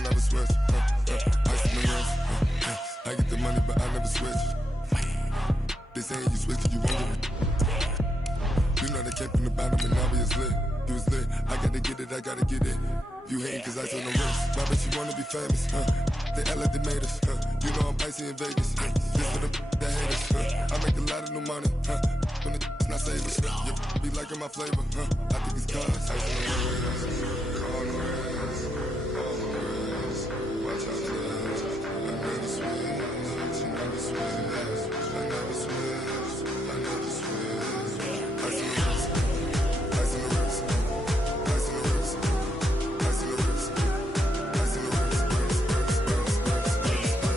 I never switch. Ice in the wrist. I get the money, but I never switch. They saying you switch, you won't. You know they came from the bottom and now we is lit. You was lit. I gotta get it, I gotta get it. You hating cause ice on the wrist. Why bet you wanna be famous, They act like they made us, You know I'm icy in Vegas, This for the that hate us, I make a lot of new money, When it's not savers, You be liking my flavor, I think it's cause ice on the wrist, on the wrist, on the wrist. Watch out for this. I never switch, I never switch, I never switch, I never switch. Ice on the wrist, ice on the wrist, ice on the wrist, ice on the wrist, ice on the wrist.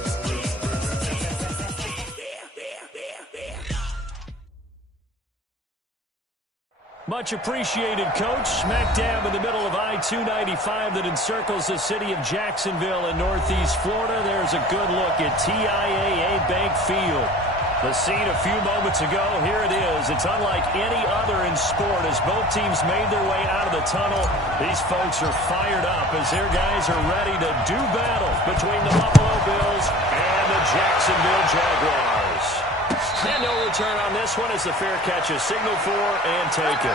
Much appreciated, Coach. Smack dab in the middle of I-295 that encircles the city of Jacksonville in northeast Florida. There's a good look at TIAA Bank Field. The scene a few moments ago, here it is. It's unlike any other in sport as both teams made their way out of the tunnel. These folks are fired up as their guys are ready to do battle between the Buffalo Bills and the Jacksonville Jaguars. And no return on this one as the fair catch is signaled for and taken.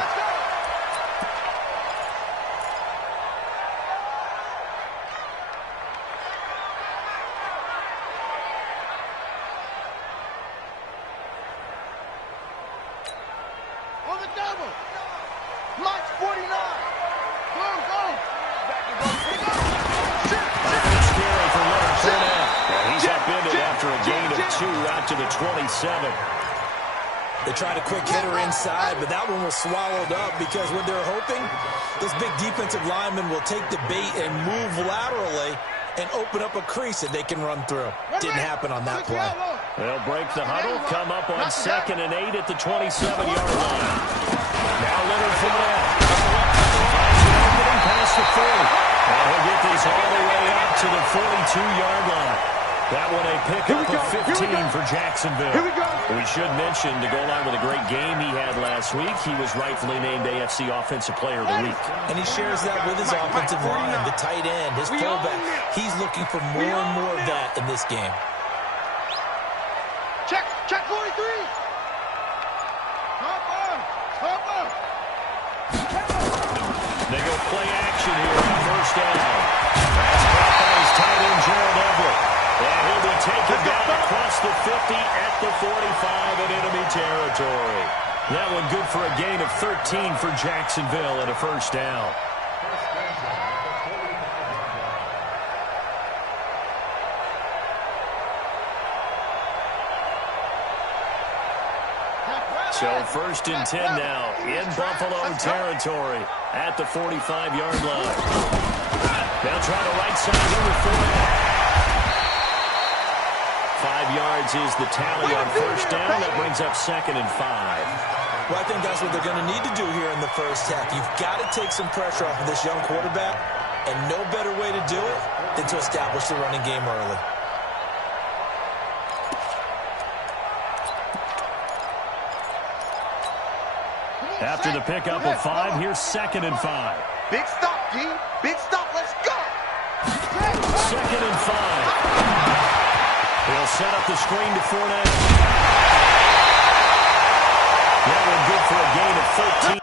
On the double. March 49. Go, go. Back and go. Scary for Leonard Fournette. And he's upended after a gain of 2 out to the 27. They tried a quick hitter inside, but that one was swallowed up because what they're hoping, this big defensive lineman will take the bait and move laterally and open up a crease that they can run through. Didn't happen on that play. They'll break the huddle, come up on 2nd and 8 at the 27-yard line. Now Leonard Fournette finds an opening past the 40. And he'll get this all the way up to the 42-yard line. That one a pickup of 15 for Jacksonville. We should mention, to go along with a great game he had last week, he was rightfully named AFC Offensive Player of the Week. And he shares that with his offensive line, the tight end, his fullback. He's looking for more and more of that in this game. Check 43. They go play action here on first down. That's caught by his tight end, Gerald Everett. And he'll be taken down across the 50 at the 45 in enemy territory. That one good for a gain of 13 for Jacksonville and a first down. So 1st and 10 now in Buffalo territory at the 45-yard line. Now try to right side number 4. 5 yards is the tally on first down. That brings up 2nd and 5. Well, I think that's what they're going to need to do here in the first half. You've got to take some pressure off of this young quarterback, and no better way to do it than to establish the running game early. After the pickup of 5, here's 2nd and 5. Big stop, G. Big stop. Let's go. 2nd and 5. He'll set up the screen to Fournette. That one good for a gain of 13.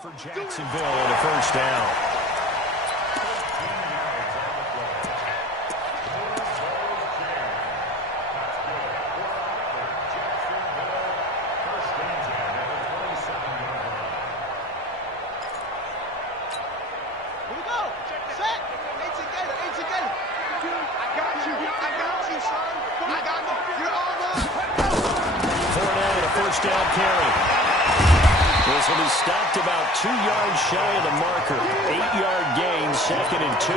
For Jacksonville and a first down. Here we go. Set. Eight together. I got you, son. I got you. You're all right. Fournette, a first down carry. This one is stopped about 2 yards shy of the marker. 8-yard gain, 2nd and 2.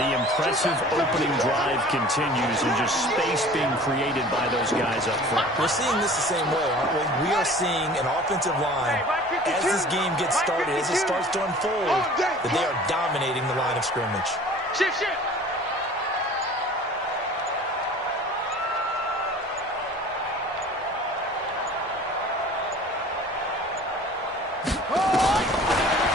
The impressive opening drive continues and just space being created by those guys up front. We're seeing this the same way, aren't we? We are seeing an offensive line, as this game gets started, as it starts to unfold, that they are dominating the line of scrimmage. Shift.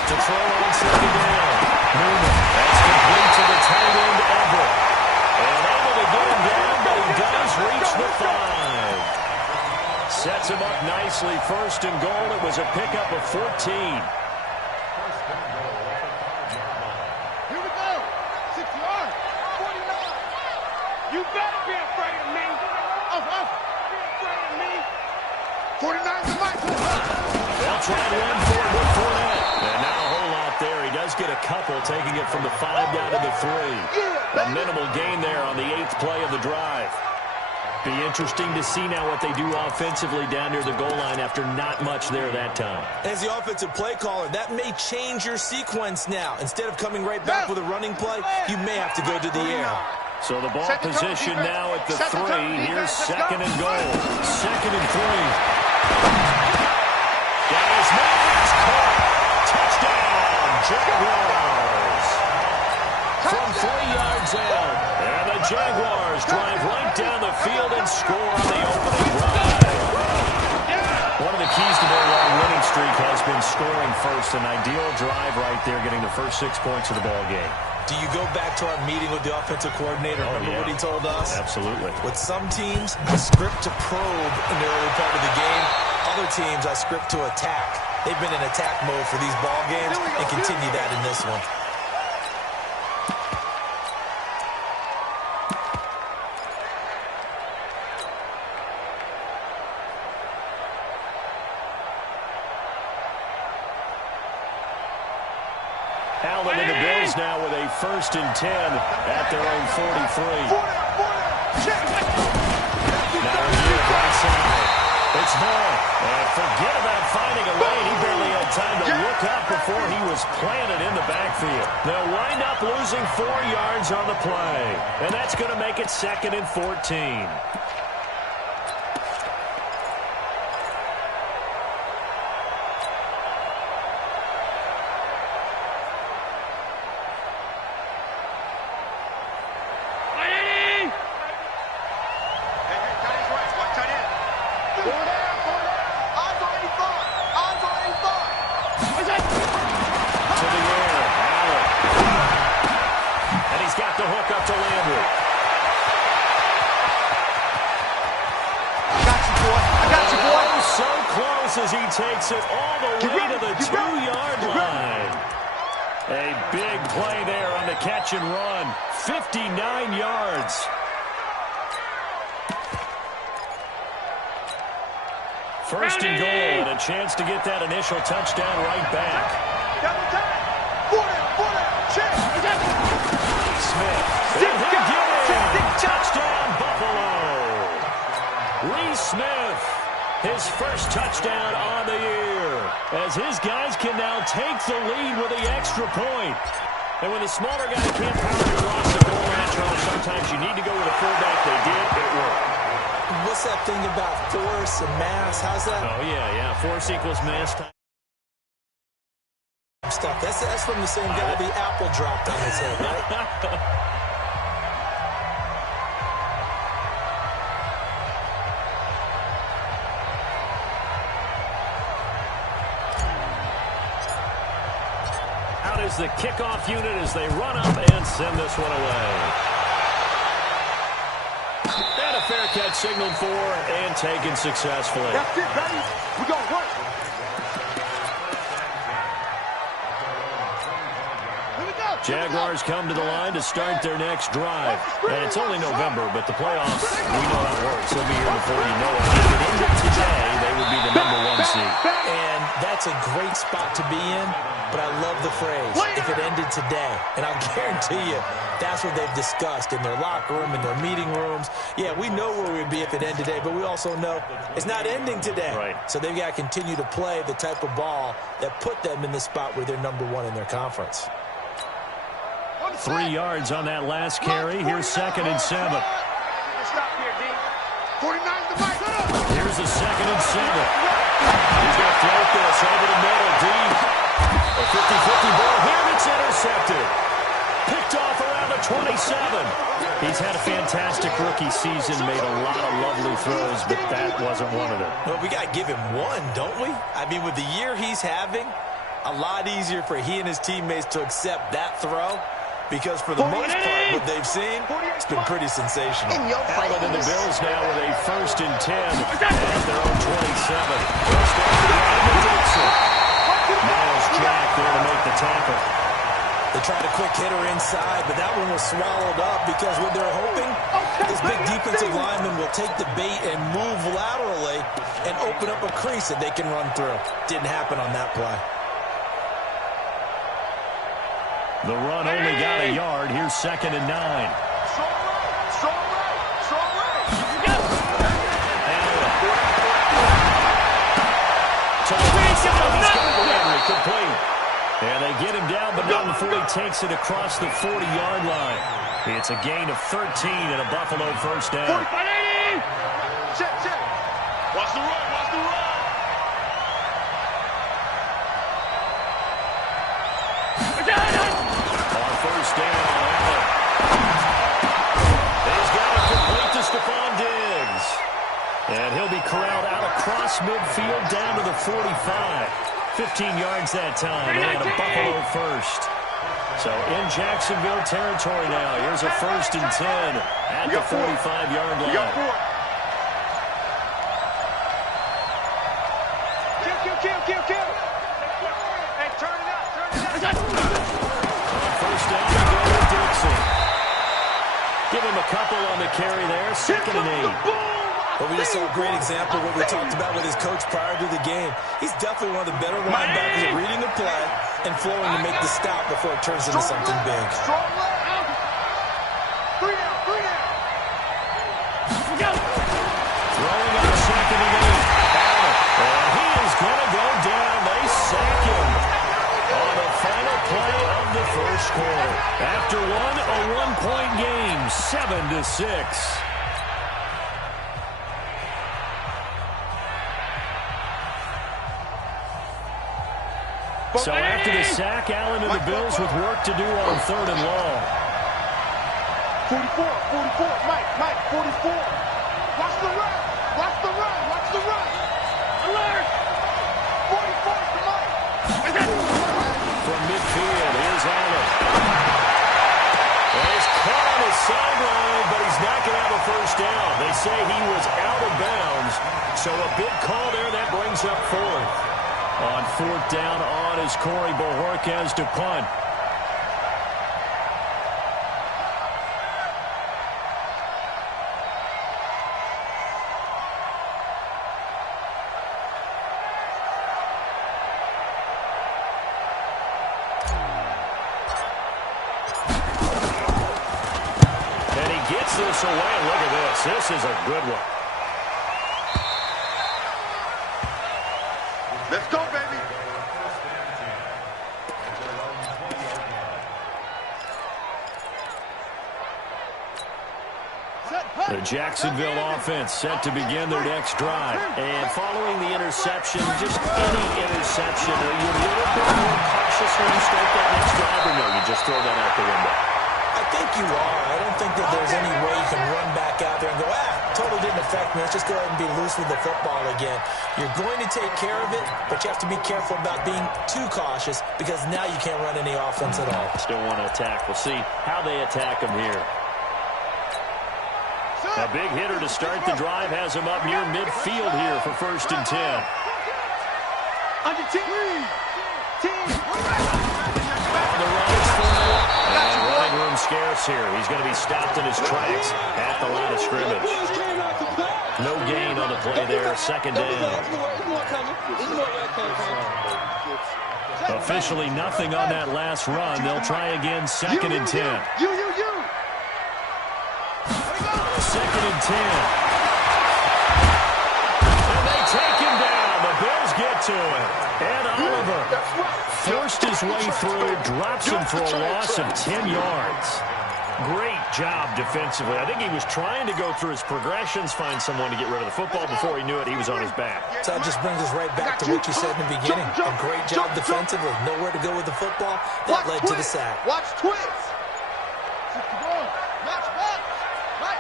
To throw on 2nd down. Newman, that's complete to the tight end, Everett. And able to get him down, but he does reach the 5. Sets him up nicely, 1st and goal. It was a pickup of 14. Here we go. 6 yards. 49. You better be afraid of me. Be afraid of me. 49's the mic. They'll try to run forward with Fournette. And now a whole lot there. He does get a couple, taking it from the 5 down to the 3. A minimal gain there on the 8th play of the drive. Be interesting to see now what they do offensively down near the goal line after not much there that time. As the offensive play caller, that may change your sequence now. Instead of coming right back with a running play, you may have to go to the air. So the ball position now at the 3. Here's 2nd and goal. 2nd and 3. Got his man, caught. Touchdown, Jaguars. From 3 yards out. And the Jaguars drive right down the field and score on the opening drive. One of the keys to their long winning streak has been scoring first. An ideal drive right there, getting the first 6 points of the ball game. Do you go back to our meeting with the offensive coordinator? Remember what he told us? Absolutely. With some teams, I script to probe in the early part of the game. Other teams, I script to attack. They've been in attack mode for these ball games and continue that in this one. Allen and the Bills now with a 1st and 10 at their own 43. Now here, right side. It's Hall. And forget about finding a lane. He barely had time to look up before he was planted in the backfield. They'll wind up losing 4 yards on the play. And that's going to make it 2nd and 14. As he takes it all the way to the 2-yard line. A big play there on the catch and run. 59 yards. First and goal, and a chance to get that initial touchdown right back. Double time. Check. Smith. And he'll get it. Touchdown, Buffalo. Lee Smith. His first touchdown on the year, as his guys can now take the lead with the extra point. And when the smaller guy can't power across the goal line, sometimes you need to go with a fullback. They did. It worked. What's that thing about force and mass? How's that? Oh, yeah. Force equals mass. Stuff. That's from the same guy the apple dropped on his head, right? Is the kickoff unit as they run up and send this one away. And a fair catch signaled for and taken successfully. That's it, buddy. We're going to work. Jaguars come to the line to start their next drive. And it's only November, but the playoffs, we know how it works. They'll be here before you know it. If it ended today, they would be the #1 seed. And that's a great spot to be in, but I love the phrase, if it ended today. And I'll guarantee you, that's what they've discussed in their locker room, in their meeting rooms. Yeah, we know where we'd be if it ended today, but we also know it's not ending today. Right. So they've got to continue to play the type of ball that put them in the spot where they're #1 in their conference. 3 yards on that last carry. Here's 2nd and 7. Here's a 2nd and 7. He's going to float this over the middle, deep. A 50-50 ball here, and it's intercepted. Picked off around the 27. He's had a fantastic rookie season, made a lot of lovely throws, but that wasn't one of them. Well, we got to give him one, don't we? I mean, with the year he's having, a lot easier for he and his teammates to accept that throw. Because for the most part, what they've seen, it's been pretty sensational. Allen and the Bills now with a 1st and 10 at their own 27. First down to Rodney Dixon. Miles Jack there to make the tackle. They tried a quick hitter inside, but that one was swallowed up because what they're hoping, this big defensive lineman will take the bait and move laterally and open up a crease that they can run through. Didn't happen on that play. The run only got a yard. Here's 2nd and 9. Allen. Complete. And they get him down, but not before he takes it across the 40-yard line. It's a gain of 13 and a Buffalo first down. Check. Watch the run. First down, Allen. He's got it complete to Stephon Diggs. And he'll be corralled out across midfield down to the 45. 15 yards that time, and a Buffalo first. So in Jacksonville territory now. Here's a 1st and 10 at the 45-yard line. Kill. Hey, turn it up. First down to go to Dixon. Give him a couple on the carry there. 2nd and 8. But we just saw a great example of what we talked about with his coach prior to the game. He's definitely one of the better linebackers at reading the play and flowing to make the stop before it turns into something big. Three down. Throwing on 2nd and 8. And he is going to go down. They sack him on the final play of the first quarter. After a 1-point game, 7-6. So after the sack, Allen and the Bills with work to do on 3rd and long. 44, Mike, 44. Watch the run. Alert! 44 to Mike. From midfield, here's Allen. He's caught on his sideline, but he's not going to have a first down. They say he was out of bounds, so a big call there that brings up 4th. On 4th down on is Corey Bojorquez to punt. And he gets this away. Look at this. This is a good one. Let's go, baby. The Jacksonville offense set to begin their next drive. And following the interception, just any interception, are you a little bit more cautious when you start that next drive, or no, you just throw that out the window? I think you are. I don't think that there's any way you can run back out there and go, totally didn't affect me. Let's just go ahead and be loose with the football again. You're going to take care of it, but you have to be careful about being too cautious because now you can't run any offense at all. Still want to attack. We'll see how they attack him here. A big hitter to start the drive has him up near midfield here for 1st and 10. On your team. On the run, it's 4. loss here. He's going to be stopped in his tracks at the line of scrimmage. No gain on the play there. Second down. Officially nothing on that last run. They'll try again, second and 10. Second and 10. And they take him down. The Bills get to him. And Oliver forced his way through, drops him for a loss of 10 yards. Great job defensively. I think he was trying to go through his progressions, find someone to get rid of the football. Before he knew it, he was on his back. So that just brings us right back to what you said in the beginning. A great job defensively. Nowhere to go with the football. That led to the sack. Watch twist. Watch box. Right.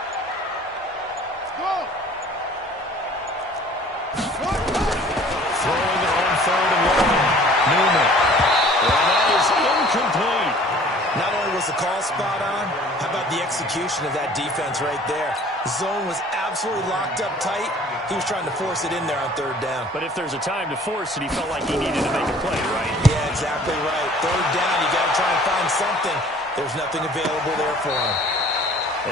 Throwing on third and long. Newman. And that is incomplete. Not only was the call spot on, how about the execution of that defense right there? The zone was absolutely locked up tight. He was trying to force it in there on third down. But if there's a time to force it, he felt like he needed to make a play, right? Yeah, exactly right. Third down, you got to try and find something. There's nothing available there for him.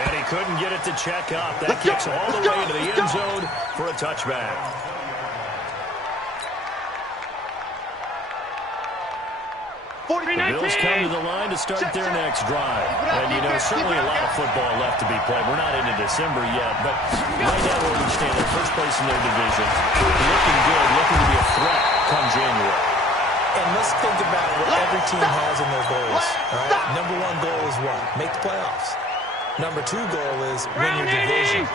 And he couldn't get it to check up. That kicks all the way into the end zone for a touchback. The Bills come to the line to start their next drive. And, you know, certainly a lot of football left to be played. We're not into December yet, but right now where we stand, they're first place in their division. Looking good, looking to be a threat come January. And let's think about what every team has in their goals. All right? Number one goal is what? Make the playoffs. Number two goal is win your division.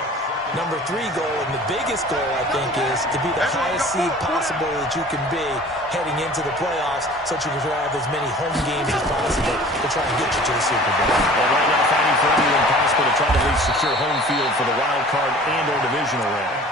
Number three goal, and the biggest goal, I think, is to be the highest seed possible that you can be heading into the playoffs so that you can have as many home games as possible to try and get you to the Super Bowl. Well, right now, fighting for everything possible to try to at least secure home field for the wild card and or divisional round.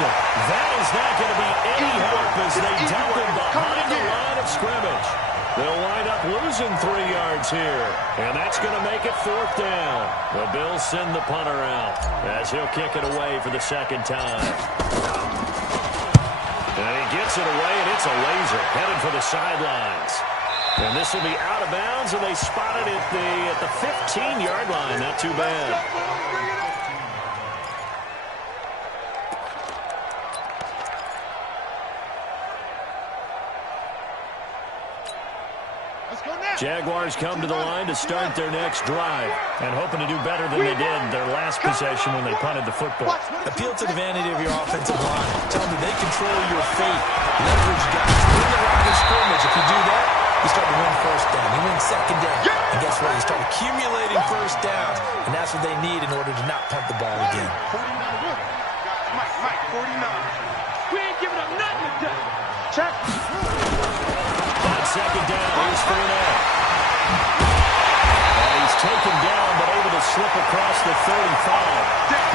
That is not going to be any help as they dump him behind the line of scrimmage. They'll wind up losing 3 yards here, and that's going to make it fourth down. The Bills send the punter out as he'll kick it away for the second time. And he gets it away, and it's a laser headed for the sidelines. And this will be out of bounds, and they spot it at the 15-yard line. Not too bad. Jaguars come to the line to start their next drive and hoping to do better than they did their last possession when they punted the football. Appeal to the vanity of your offensive line. Tell them they control your fate. Leverage guys. Win the line of scrimmage. If you do that, you start to win first down. You win second down. And guess what? You start accumulating first downs. And that's what they need in order to not punt the ball again. Mike, 49. We ain't giving up nothing today. Check. On second down, here's Fournette. And he's taken down, but able to slip across the 35.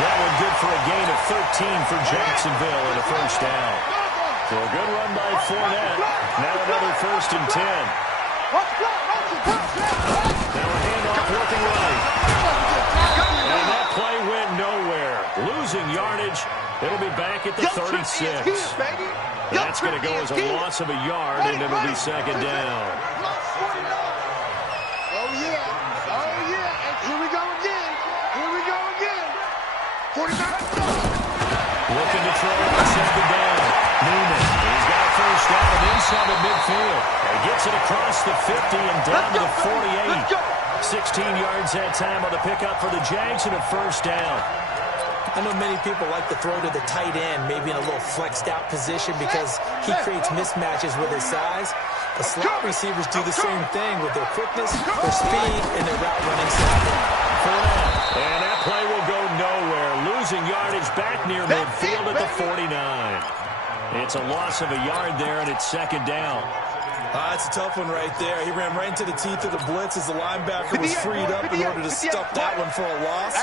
That one good for a gain of 13 for Jacksonville and a first down. So a good run by Fournette. Now another first and 10. Now a handoff looking right. And that play went nowhere. Losing yardage. It'll be back at the 36. That's going to go as a loss of a yard, and it'll be second down. Oh, yeah. And here we go again. 49. Looking to throw on second down. Newman. He's got a first down and inside of midfield. He gets it across the 50 and down to the 48. 16 yards that time on the pickup for the Jags and a first down. I know many people like to throw to the tight end, maybe in a little flexed out position because he creates mismatches with his size. The slot receivers do the same thing with their quickness, their speed, and their route running style. And that play will go nowhere. Losing yardage back near midfield at the 49. It's a loss of a yard there, and it's second down. That's a tough one right there. He ran right into the teeth of the blitz as the linebacker was freed up in order to stuff that one for a loss.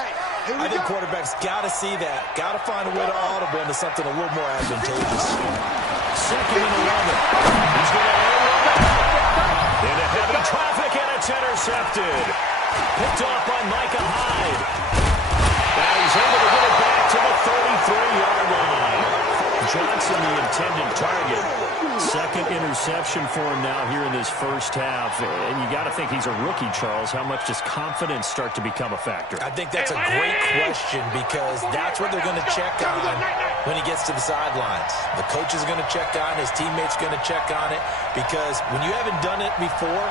I think quarterbacks got to see that. Got to find a way to audible into something a little more advantageous. Second and 11. He's going to air one. Into heavy traffic, and it's intercepted. Picked off by Micah Hyde. Now he's able to get it back to the 33-yard line. Johnson, the intended target. Second interception for him now here in this first half. And you got to think he's a rookie, Charles. How much does confidence start to become a factor? I think that's a great question because that's what they're going to check on when he gets to the sidelines. The coach is going to check on it. His teammates are going to check on it because when you haven't done it before,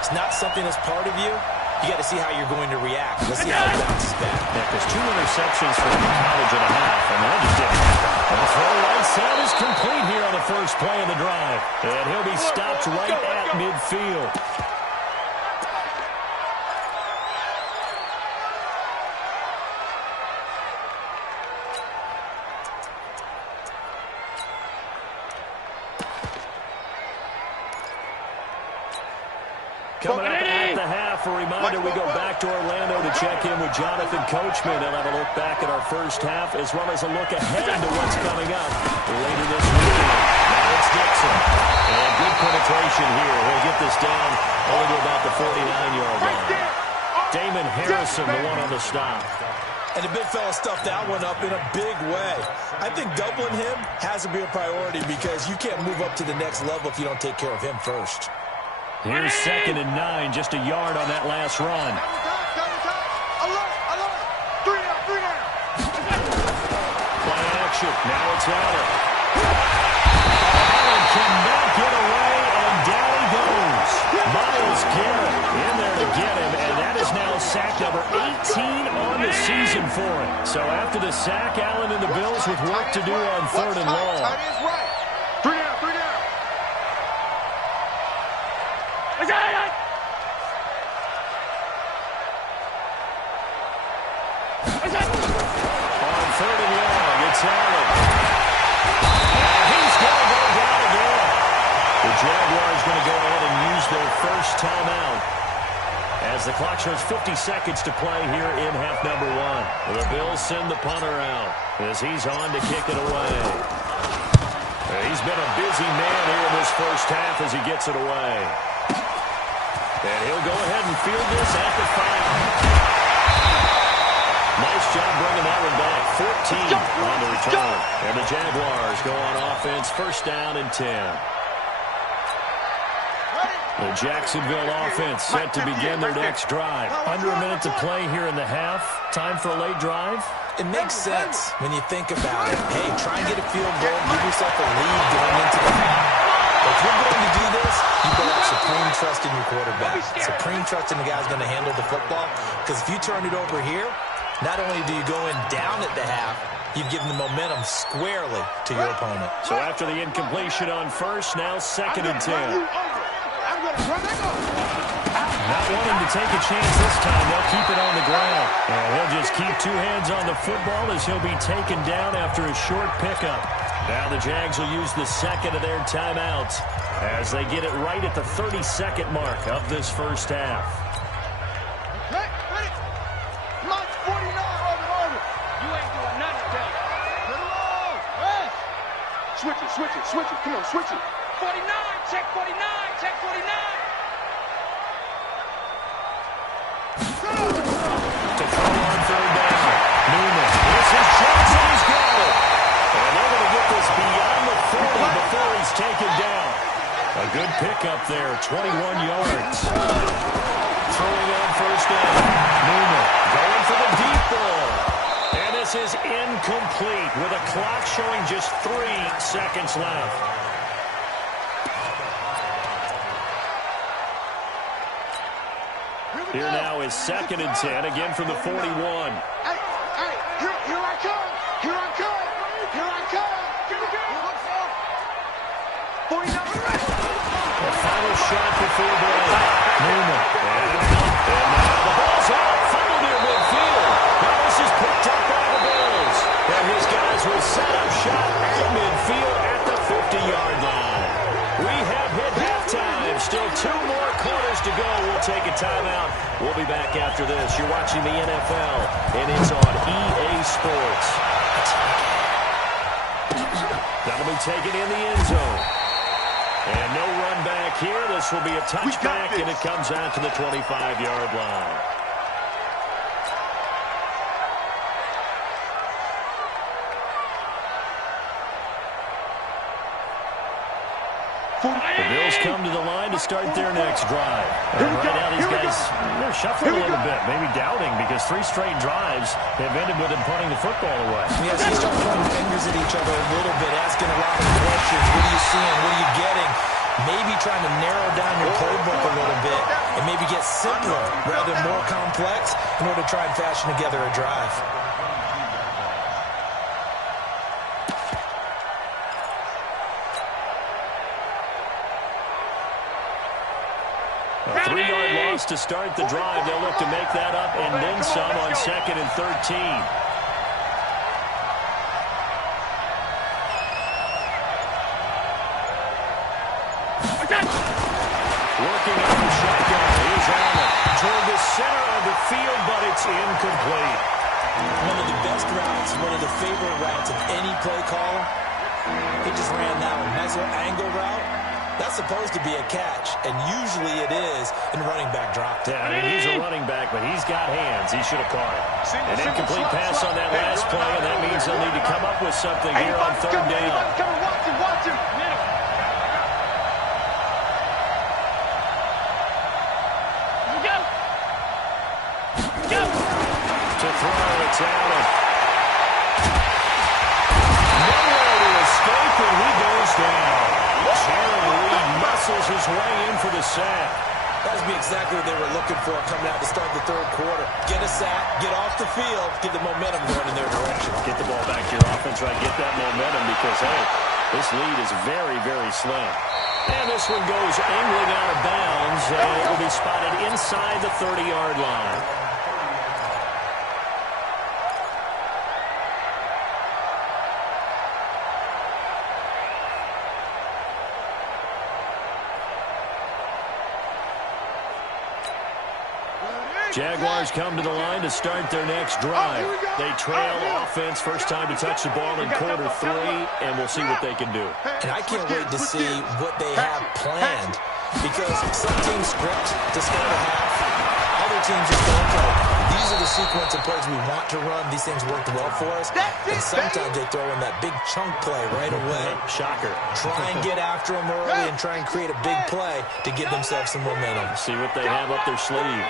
it's not something that's part of you. You got to see how you're going to react. Let's see how it bounces back. Yeah, because 2 interceptions for college and a half, and that just didn't happen. And the throw right side is complete here on the first play of the drive. And he'll be stopped right at midfield. Coming up at the half, a reminder, we go back to Orlando to check in with Jonathan Coachman and have a look back at our first half as well as a look ahead to what's coming up later this weekend. Now it's Dixon. And good penetration here. He'll get this down only to about the 49-yard line. Damon Harrison, the one on the stop. And the big fella stuffed that one up in a big way. I think doubling him has to be a priority because you can't move up to the next level if you don't take care of him first. Here's 2nd and 9, just a yard on that last run. Play action, now it's Allen. Allen cannot get away, and down he goes. Myles Garrett in there to get him, and that is now sack number 18 on the season for him. So after the sack, Allen and the Bills with work to do on 3rd and long. Jaguars going to go ahead and use their first timeout as the clock shows 50 seconds to play here in half number 1. The Bills send the punter out as he's on to kick it away. He's been a busy man here in this first half as he gets it away. And he'll go ahead and field this at the 5. Nice job bringing that one back. 14 on the return. And the Jaguars go on offense, first down and 10. The Jacksonville offense set to begin their next drive. Under a minute to play here in the half. Time for a late drive. It makes sense when you think about it. Hey, try and get a field goal. Give yourself a lead going into the half. But if you're going to do this, you better have supreme trust in your quarterback. Supreme trust in the guy's going to handle the football. Because if you turn it over here, not only do you go in down at the half, you've given the momentum squarely to your opponent. So after the incompletion on first, now 2nd and 10. Not wanting to take a chance this time, they'll keep it on the ground. And he'll just keep 2 hands on the football as he'll be taken down after a short pickup. Now the Jags will use the second of their timeouts as they get it right at the 30-second mark of this first half. Ready? Come on, 49. Over. You ain't doing nothing today. Switch it. Come on, switch it. 49, check 49, check 49. To throw on 3rd down. Newman. This is Johnson. He's got it. And they're going to get this beyond the 40 before he's taken down. A good pickup there, 21 yards. Throwing on 1st down. Newman going for the deep ball. And this is incomplete with a clock showing just 3 seconds left. Here now is 2nd and 10, again from the 41. Hey, here I come. 49. The final shot before break. Newman. And now the ball's out. Funneled near midfield. Now this is picked up by the Bills. And his guys will set up shot at midfield at the 50-yard line. We have hit halftime. Still 2 more quarters to go. We'll take a timeout We'll be back after this. You're watching the NFL, and it's on EA Sports. That'll be taken in the end zone. And no run back here. This will be a touchback, and it comes out to the 25-yard line. The Bills come to the line to start their next drive. Right now, these guys, they're shuffling a little bit, maybe doubting, because 3 straight drives have ended with them punting the football away. Yes, they start pointing fingers at each other a little bit, asking a lot of questions. What are you seeing? What are you getting? Maybe trying to narrow down your playbook a little bit and maybe get simpler rather than more complex in order to try and fashion together a drive. A 3-yard loss to start the drive. They'll look to make that up and then some on 2nd and 13. Working on the shotgun. Here's Allen toward the center of the field, but it's incomplete. One of the best routes, one of the favorite routes of any play caller. He just ran that one. Nice little angle route. That's supposed to be a catch, and usually it is, and running back dropped it. Yeah, I mean, he's a running back, but he's got hands. He should have caught it. An incomplete pass on that last play, and that means they'll need to come up with something here on 3rd down. Watch him. To throw, it's Allen. Nowhere to escape, and he goes down. Sharon Reed muscles his way in for the sack. That would be exactly what they were looking for coming out to start the 3rd quarter. Get a sack, get off the field, get the momentum going in their direction. Get the ball back to your offense, right? Get that momentum because, hey, this lead is very, very slim. And this one goes angling out of bounds, and it will be spotted inside the 30-yard line. Jaguars come to the line to start their next drive. They trail offense, first time to touch the ball in quarter 3, and we'll see what they can do. And I can't wait to see what they have planned, because some teams script to start a half, other teams just don't play. These are the sequence of plays we want to run. These things worked well for us, and sometimes they throw in that big chunk play right away. Shocker. Try and get after them early and try and create a big play to give themselves some momentum. See what they have up their sleeve.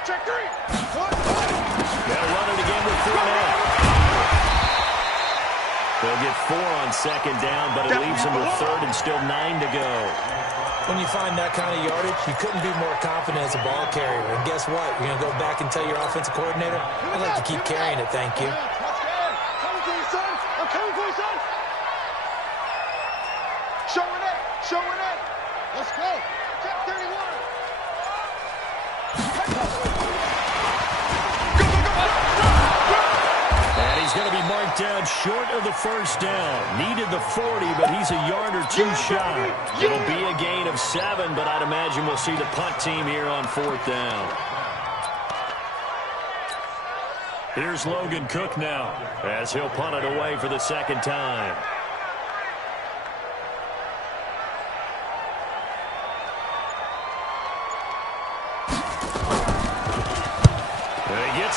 Check three. Got to run it again with 4 now. They'll get 4 on 2nd down, but it leaves them with 3rd and still 9 to go. When you find that kind of yardage, you couldn't be more confident as a ball carrier. And guess what? You're going to go back and tell your offensive coordinator, I'd like to keep carrying it, thank you. Coming for you, son. I'm coming for you, son. Showing it. Let's go. Check 31. And he's going to be marked down short of the 1st down. Needed the 40, but he's a yard or 2 shy. It'll be a gain of 7, but I'd imagine we'll see the punt team here on 4th down. Here's Logan Cook now, as he'll punt it away for the 2nd time.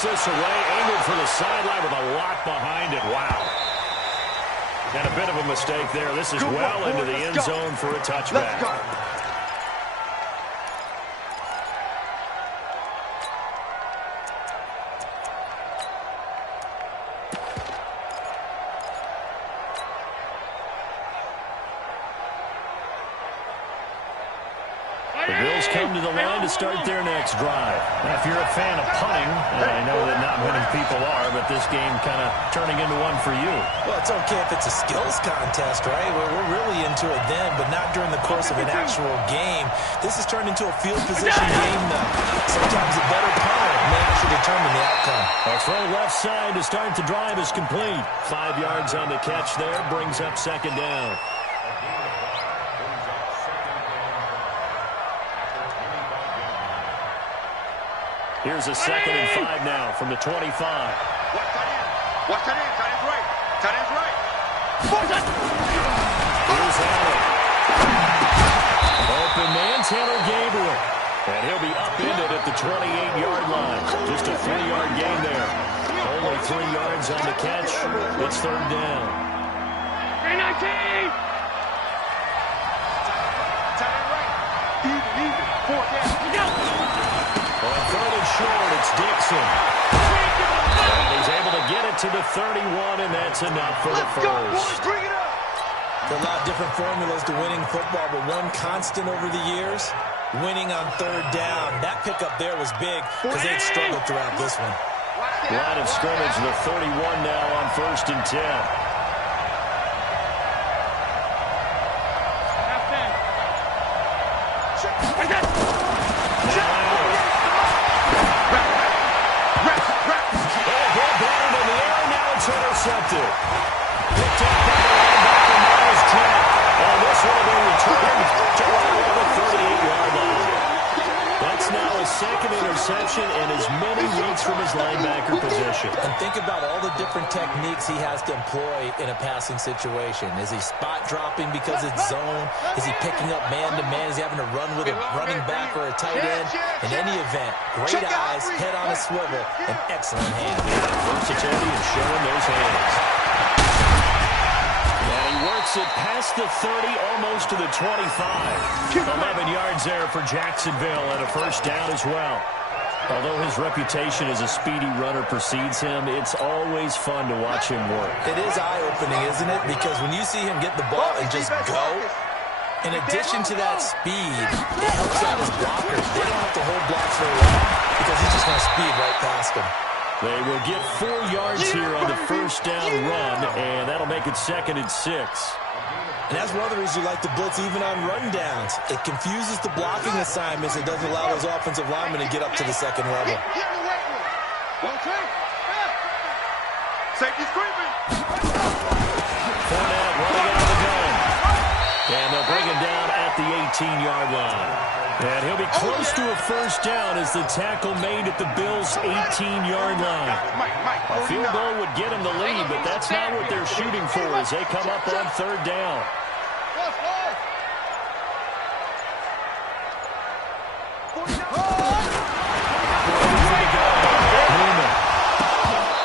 This away, angled for the sideline with a lot behind it. Wow. And a bit of a mistake there. This is well into the end zone for a touchback. The Bills Bills come to the line to start their next drive. Now, if you're a fan of punting, and I know that not many people are, but this game kind of turning into one for you. Well, it's okay if it's a skills contest, right? We're really into it then, but not during the course of an actual game. This has turned into a field position game, though. Sometimes a better punter may actually determine the outcome. A throw left side to start the drive is complete. 5 yards on the catch there, brings up second down. Here's a 2nd and 5 now from the 25. Watch that in. Watch that in. Tight end's right. Tight end's right. Here's Allen. Open man, Taylor Gabriel. And he'll be upended at the 28-yard line. Just a 3-yard gain there. Only 3 yards on the catch. It's third down. 319. Tight end right. Even. 4 down. On third and short, it's Dixon. And he's able to get it to the 31, and that's enough for the first. Bring it up. There are a lot of different formulas to winning football, but one constant over the years, winning on third down. That pickup there was big because they had struggled throughout this one. Line of scrimmage, the 31 now on 1st and 10. Intercepted. Picked up by the linebacker, Miles Jack. And this will be returned to right on the 38-yard line. That's now his 2nd interception and as many weeks from his linebacker position. And think about all the different techniques he has to employ in a passing situation. Is he spot dropping because it's zone? Is he picking up man-to-man? Is he having to run with a running back or a tight end? In any event, great eyes, head on a swivel, and excellent hands. Versatility and showing those hands. And he works it past the 30, almost to the 25. 11 yards there for Jacksonville and a first down as well. Although his reputation as a speedy runner precedes him, it's always fun to watch him work. It is eye-opening, isn't it? Because when you see him get the ball and just go, in addition to that speed, it helps out his blockers. They don't have to hold blocks very long because he's just going to speed right past them. They will get 4 yards here on the first down run, and that'll make it 2nd and 6. And that's one of the reasons you like to blitz even on run downs. It confuses the blocking assignments. It doesn't allow those offensive linemen to get up to the second level. Safety's creeping. Fournette running out of the gun. And they'll bring him down at the 18-yard line. And he'll be close to a first down as the tackle made at the Bills' 18-yard line. A field goal would get him the lead, but that's not what they're shooting for as they come up on third down.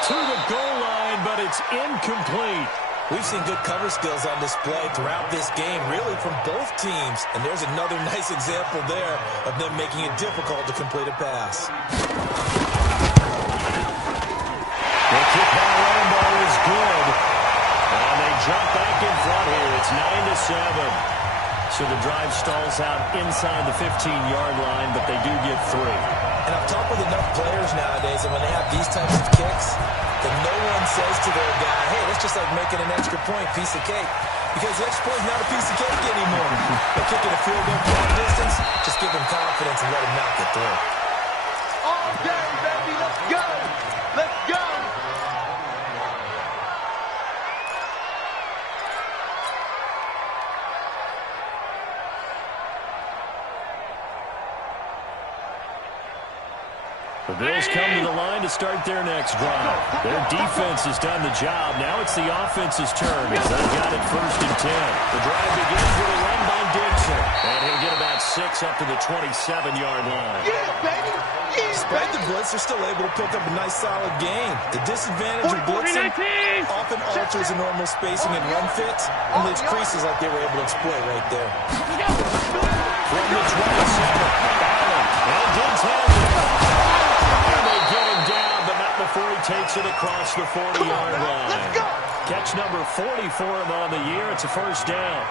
To the goal line, but it's incomplete. We've seen good cover skills on display throughout this game, really from both teams. And there's another nice example there of them making it difficult to complete a pass. The kick by Rambo is good. And they jump back in front here. It's 9-7. So the drive stalls out inside the 15-yard line, but they do get 3. And I've talked with enough players nowadays, and when they have these types of kicks, then no one says to their guy, hey, that's just like making an extra point, piece of cake. Because the extra point is not a piece of cake anymore. They're kicking a field goal from long distance, just give them confidence and let them knock it through. All day, baby, let's go. Let's go. The Bills come to the line to start their next drive. Their defense has done the job. Now it's the offense's turn as they've got it 1st and 10. The drive begins with a run by Dixon. And he'll get about 6 up to the 27-yard line. Yeah, baby. Yeah, Despite the blitz, they're still able to pick up a nice, solid gain. The disadvantage of blitzing often alters the normal spacing and run fits and leaves creases like they were able to exploit right there. From the 27, Allen, and Diggs has it. They get him down, but not before he takes it across the 40-yard line. Catch number 40 for him on the year. It's a first down.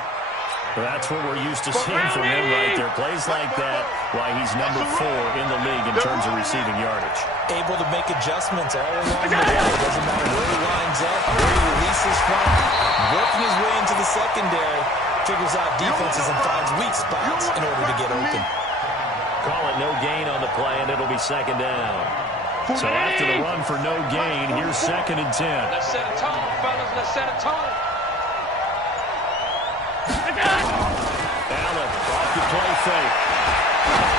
Well, that's what we're used to seeing from him right there. Plays like that, why he's number 4 in the league in terms of receiving yardage. Able to make adjustments all along the way. It doesn't matter where he lines up, where he releases from. Working his way into the secondary, figures out defenses and finds weak spots in order to get open. Call it no gain on the play, and it'll be second down. So after the run for no gain, here's 2nd and 10. Let's set a tone, fellas. Let's set a tone. Allen off the play fake.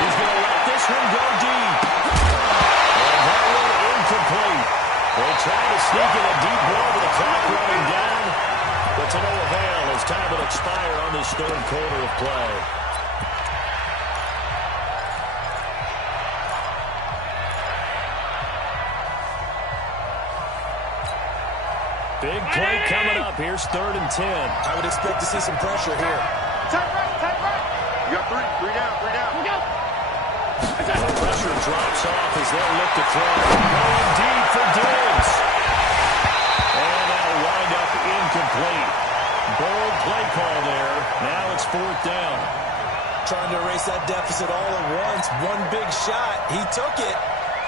He's going to let this one go deep. And that one incomplete. They try to sneak in a deep ball with the clock running down. But to no avail as time will expire on this 3rd quarter of play. Big play coming up. Here's 3rd and 10. I would expect to see some pressure here. Tight right. You got 3 down. The pressure drops off as they'll look to throw. Going deep for Diggs. And that'll wind up incomplete. Bold play call there. Now it's 4th down. Trying to erase that deficit all at once. One big shot. He took it.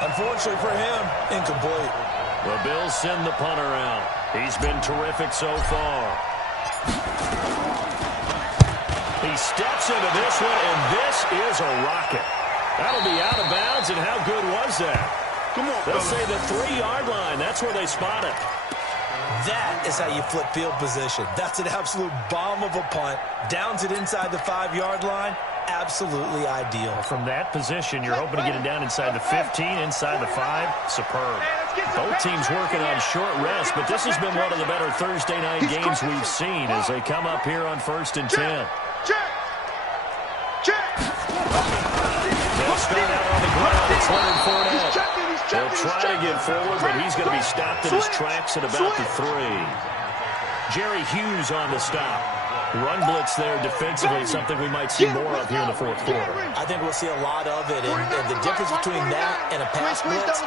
Unfortunately for him, incomplete. The Bills send the punter out. He's been terrific so far. He steps into this one, and this is a rocket. That'll be out of bounds, and how good was that? Come on, They'll fellas. say the 3-yard line. That's where they spot it. That is how you flip field position. That's an absolute bomb of a punt. Downs it inside the 5-yard line. Absolutely ideal. From that position, you're hoping to get it down inside the 15, inside the 5. Superb. Both teams working on short rest, but this has been one of the better Thursday night games we've seen as they come up here on 1st and 10. Check. They'll start out on the ground. It's Leonard Fournette. He'll try to get forward, but he's going to be stopped in his tracks at about the 3. Jerry Hughes on the stop. Run blitz there defensively, something we might see more of here in the 4th quarter. I think we'll see a lot of it, and the difference between that and a pass blitz,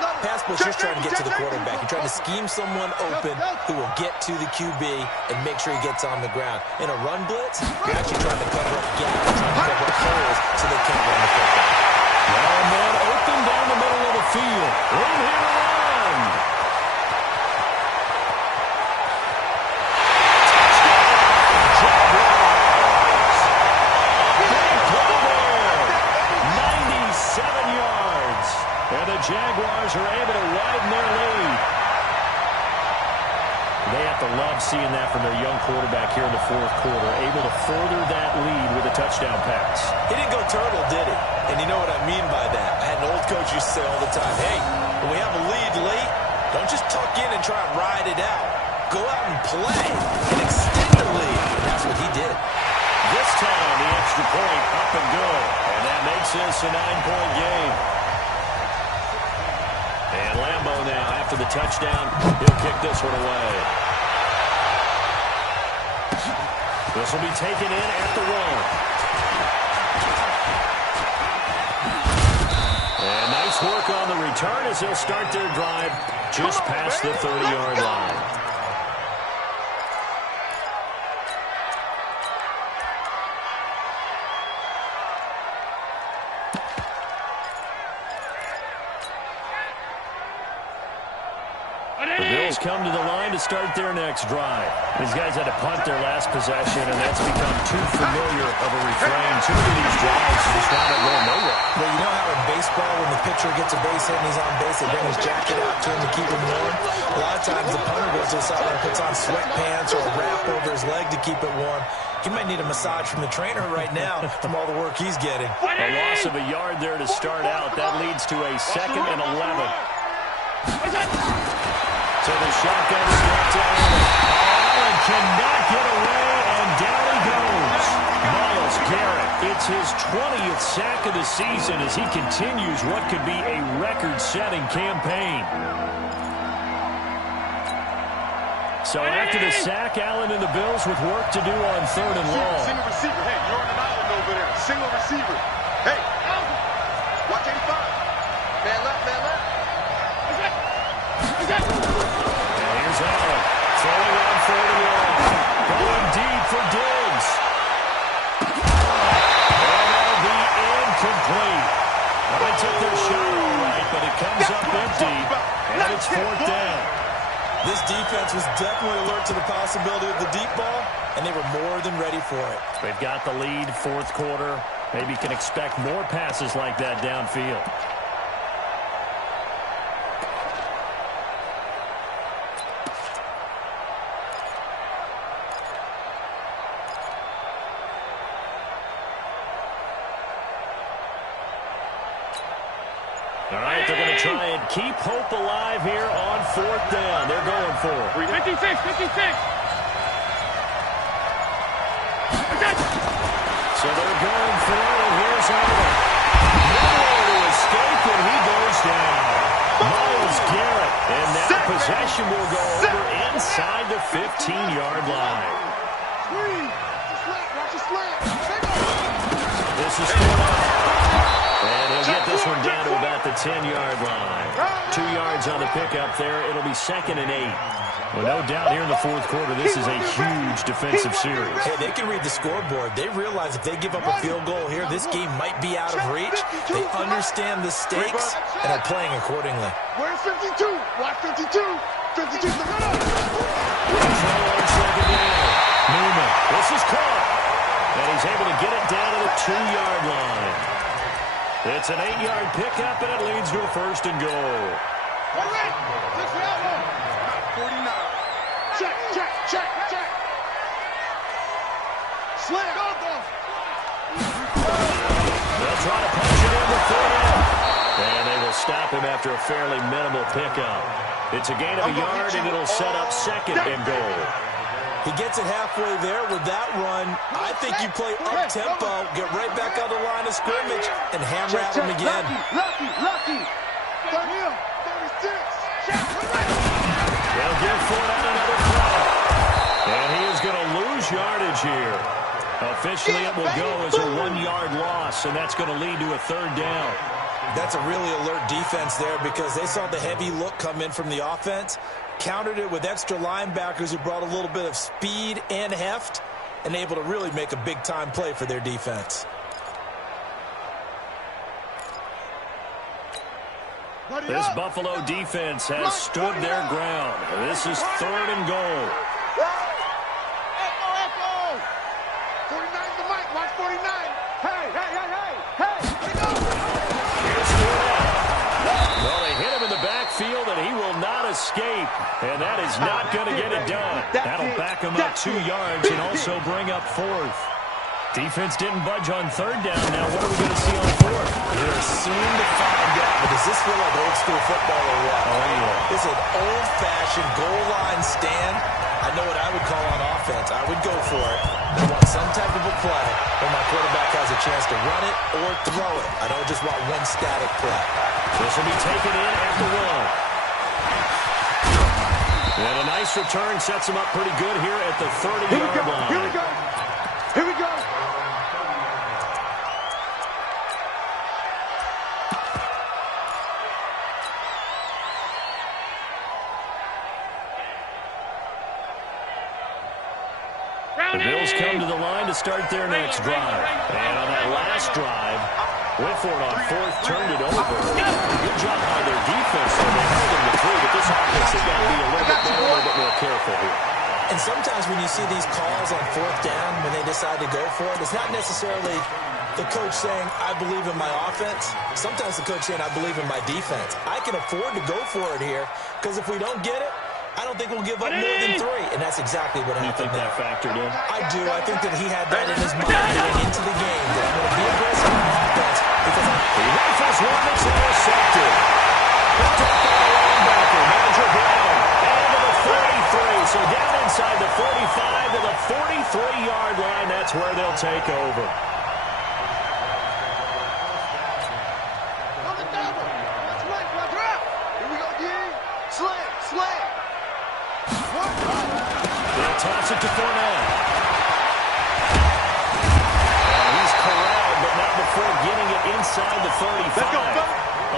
you're trying to get to the quarterback. You're trying to scheme someone open who will get to the QB and make sure he gets on the ground. In a run blitz, you're actually trying to cover up gaps, trying to cover up holes so they can't run the football. Well, man, open down the middle of the field. Room here to run. And the Jaguars are able to widen their lead. They have to love seeing that from their young quarterback here in the 4th quarter, able to further that lead with a touchdown pass. He didn't go turtle, did he? And you know what I mean by that. I had an old coach used to say all the time, hey, when we have a lead late, don't just tuck in and try and ride it out. Go out and play and extend the lead. And that's what he did. This time, the extra point up and good. And that makes this a 9-point game. And Lambeau now, after the touchdown, he'll kick this one away. This will be taken in at the 1. And nice work on the return as they'll start their drive just past the 30-yard line. The Bills come to the line to start their next drive. These guys had to punt their last possession, and that's become too familiar of a refrain. Too many of these drives just wound up going nowhere. Well, you know how in baseball, when the pitcher gets a base hit and he's on base, they bring his jacket out to him to keep him warm? A lot of times the punter goes to the sideline and puts on sweatpants or a wrap over his leg to keep it warm. He might need a massage from the trainer right now from all the work he's getting. A loss of a yard there to start out. That leads to a 2nd and 11. So the shotgun is left to Allen. Allen cannot get away, and down he goes. Myles Garrett, it's his 20th sack of the season as he continues what could be a record-setting campaign. So after the sack, Allen and the Bills with work to do on 3rd and long. Single receiver. Hey, you're on an island over there. Single receiver. Hey, watch 85. Man left, man left. And here's Allen, throwing on 4th and long. Going deep for Diggs. Well, they took their shot all right, but it comes up empty, and it's fourth down. This defense was definitely alert to the possibility of the deep ball, and they were more than ready for it. They've got the lead, fourth quarter. Maybe can expect more passes like that downfield. All right, they're going to try and keep hope alive here on fourth down. They're going for it. 56, 56. So they're going for it, and here's Arnold. Nowhere to escape, and he goes down. Myles Garrett, and that possession will go over inside the 15-yard line. This is and he'll get this one down to about the 10-yard line. 2 yards on the pickup there. It'll be 2nd and 8. Well, no doubt here in the fourth quarter, this is a huge defensive series. Hey, they can read the scoreboard. They realize if they give up a field goal here, this game might be out of reach. They understand the stakes and are playing accordingly. Where's 52? Watch 52. 52. Newman, this is caught. And he's able to get it down to the 2-yard line. It's an 8-yard pickup, and it leads to a 1st and goal. 49. Check, check, check, check. Slam. They'll try to punch it in the 40. And they will stop him after a fairly minimal pickup. It's a gain of a yard, and it'll set up 2nd and goal. He gets it halfway there with that run. I think you play up-tempo, get right back on the line of scrimmage, and hammer at him again. Lucky. 36. They'll give Fournette another play. And he is going to lose yardage here. Officially, it will go as a 1-yard loss, and that's going to lead to a 3rd down. That's a really alert defense there because they saw the heavy look come in from the offense, countered it with extra linebackers who brought a little bit of speed and heft, and able to really make a big-time play for their defense. This Buffalo defense has stood their ground. This is 3rd and goal. Echo. 49's the mic. Watch 49. Hey. Here's Fournette. Well, they hit him in the backfield, and he will not escape. And that is not going to get it done. That'll back him up 2 yards and also bring up 4th. Defense didn't budge on 3rd down. Now, what are we going to see on 4th? We're soon to find out, but does this feel like old school football or what? Oh, yeah. This is an old-fashioned goal line stand. I know what I would call on offense. I would go for it. I want some type of a play where my quarterback has a chance to run it or throw it. I don't just want one static play. This will be taken in at the 1. And a nice return sets him up pretty good here at the 30-yard line. Here we go. The Bills come to the line to start their next drive. And on that last drive, Whitford on 4th turned it over. Good job by their defense. So they held them to 3, but this offense has got to be a little bit better, a little bit more careful here. And sometimes when you see these calls on 4th down, when they decide to go for it, it's not necessarily the coach saying, I believe in my offense. Sometimes the coach saying, I believe in my defense. I can afford to go for it here, because if we don't get it, I don't think we'll give up more than 3. And that's exactly what happened. You think that factored in? I do. I think that he had that in his mind going into the game, that I'm going to be aggressive on offense because he rifles one that's intercepted. Picked up by the linebacker, Major Brown. And to the 33. So down inside the 45 to the 43-yard line. That's where they'll take over. They'll toss it to Fournette. And he's corralled, but not before getting it inside the 35.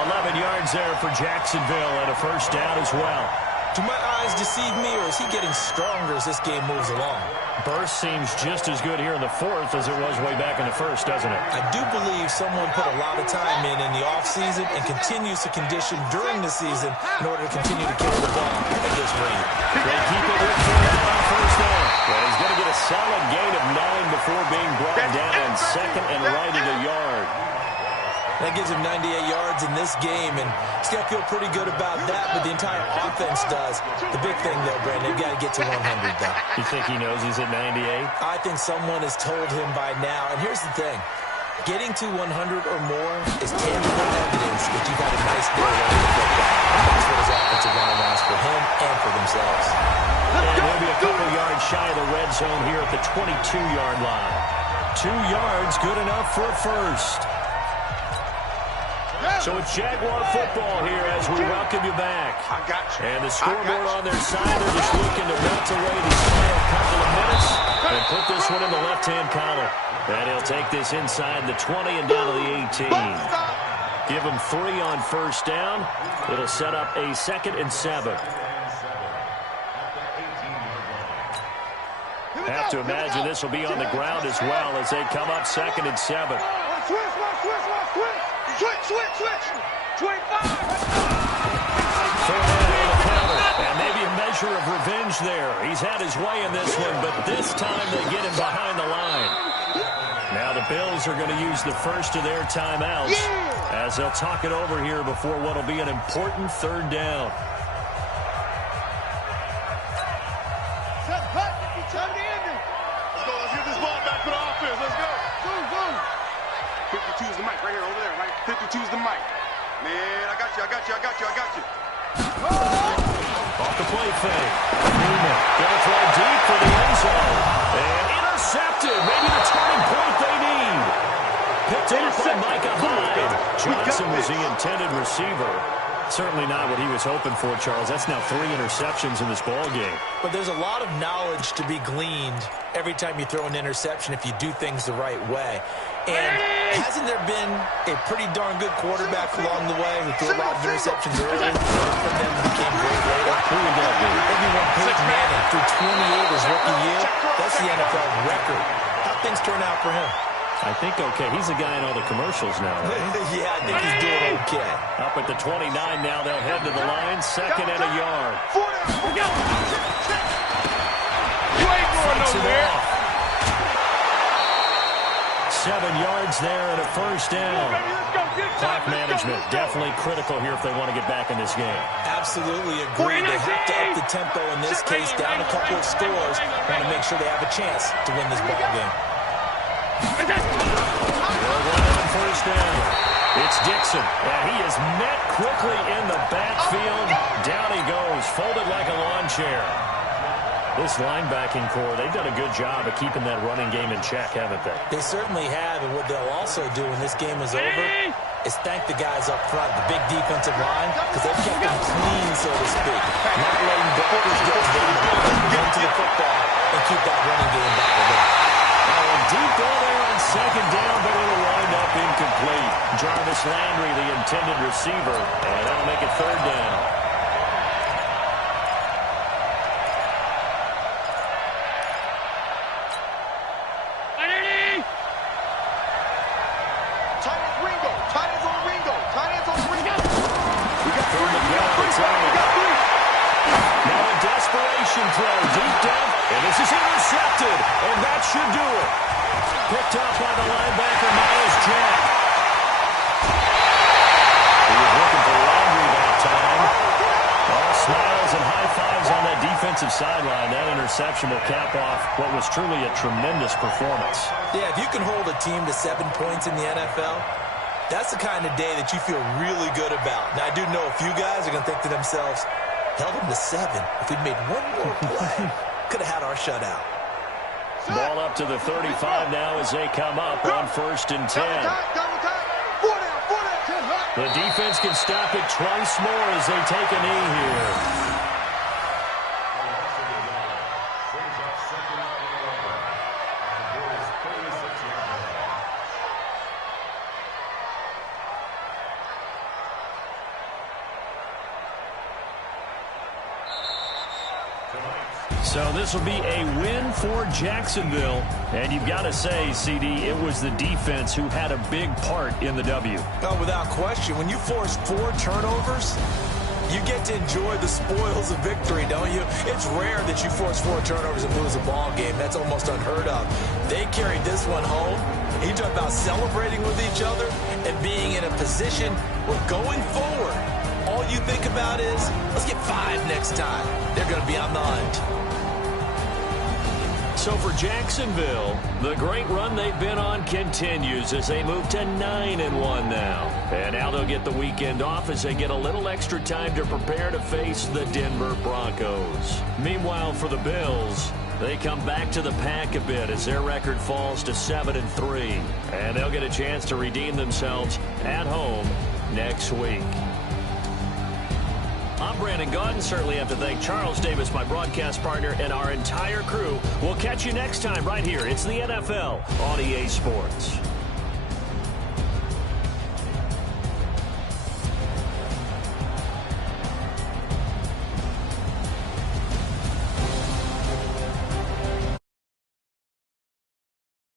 11 yards there for Jacksonville and a 1st down as well. Do my eyes deceive me, or is he getting stronger as this game moves along? Burst seems just as good here in the fourth as it was way back in the first, doesn't it? I do believe someone put a lot of time in the offseason and continues to condition during the season in order to continue to carry the ball at this rate. They keep it with 4 on first down. Well, he's going to get a solid gain of 9 before being brought down. Second and right of the yard. That gives him 98 yards in this game, and he's got to feel pretty good about that, but the entire offense does. The big thing, though, Brandon, they've got to get to 100, though. You think he knows he's at 98? I think someone has told him by now, and here's the thing. Getting to 100 or more is tangible evidence that you've had a nice day running the football. That's what his offensive line wants for him and for themselves. And he'll be a couple yards shy of the red zone here at the 22-yard line. 2 yards, good enough for a first. So it's Jaguar football here as we welcome you back. And the scoreboard on their side, they're just looking to melt away these final couple of minutes and put this one in the left-hand column. And he'll take this inside the 20 and down to the 18. Give him 3 on first down. It'll set up a 2nd and 7. Have to imagine this will be on the ground as well as they come up 2nd and 7. Switch. 25. And maybe a measure of revenge there. He's had his way in this one, but this time they get him behind the line. Now the Bills are going to use the first of their timeouts as they'll talk it over here before what will be an important 3rd down. Let's get this ball back for the offense. Let's go. 52's the mic right here, over there, right? 52's the mic. Man, I got you. Off the play fake. Newman gonna throw deep for the end zone. And intercepted. Maybe the turning point they need. Picked up by Micah Hyde. Johnson was the intended receiver. Certainly not what he was hoping for, Charles. That's now 3 interceptions in this ball game. But there's a lot of knowledge to be gleaned every time you throw an interception if you do things the right way. And hasn't there been a pretty darn good quarterback along the way who threw a lot of interceptions early and from them became great later? Who would that be? Everyone, Peyton Manning, threw 28 his rookie year. That's the NFL record. How things turn out for him? I think okay. He's the guy in all the commercials now, right? Yeah, I think he's doing okay. Up at the 29 now. They'll head to the line. 2nd and a yard. You ain't going nowhere. 7 yards there and a first down. Clock management definitely critical here if they want to get back in this game. Absolutely agree. They have to up the tempo in this case, down a couple of scores. Want to make sure they have a chance to win this ball game. On first down. It's Dixon, and he is met quickly in the backfield. Down he goes, folded like a lawn chair. This linebacking core, they've done a good job of keeping that running game in check, haven't they? They certainly have, and what they'll also do when this game is over is thank the guys up front, the big defensive line, because they've kept them clean, so to speak. Not letting blockers get to them, run to the football, and keep that running game battled up. A deep ball there on 2nd down, but it'll wind up incomplete. Jarvis Landry, the intended receiver, and that'll make it 3rd down. Now a desperation throw deep down, and this is intercepted, and that should do it. Picked up by the linebacker, Miles Jack. He was looking for Landry that time. All smiles and high fives on that defensive sideline. That interception will cap off what was truly a tremendous performance. Yeah, if you can hold a team to 7 points in the NFL, that's the kind of day that you feel really good about. Now, I do know a few guys are going to think to themselves, held them to 7. If we'd made one more play, could have had our shutout. Ball up to the 35 now as they come up on 1st and 10. The defense can stop it twice more as they take a knee here. So this will be a win for Jacksonville. And you've got to say, CD, it was the defense who had a big part in the W. Oh, without question. When you force 4 turnovers, you get to enjoy the spoils of victory, don't you? It's rare that you force 4 turnovers and lose a ball game. That's almost unheard of. They carried this one home. You talk about celebrating with each other and being in a position where going forward, all you think about is, let's get 5 next time. They're going to be on the hunt. So for Jacksonville, the great run they've been on continues as they move to 9-1 now. And now they'll get the weekend off as they get a little extra time to prepare to face the Denver Broncos. Meanwhile, for the Bills, they come back to the pack a bit as their record falls to 7-3. And they'll get a chance to redeem themselves at home next week. I'm Brandon Gaudin. Certainly have to thank Charles Davis, my broadcast partner, and our entire crew. We'll catch you next time right here. It's the NFL on EA Sports.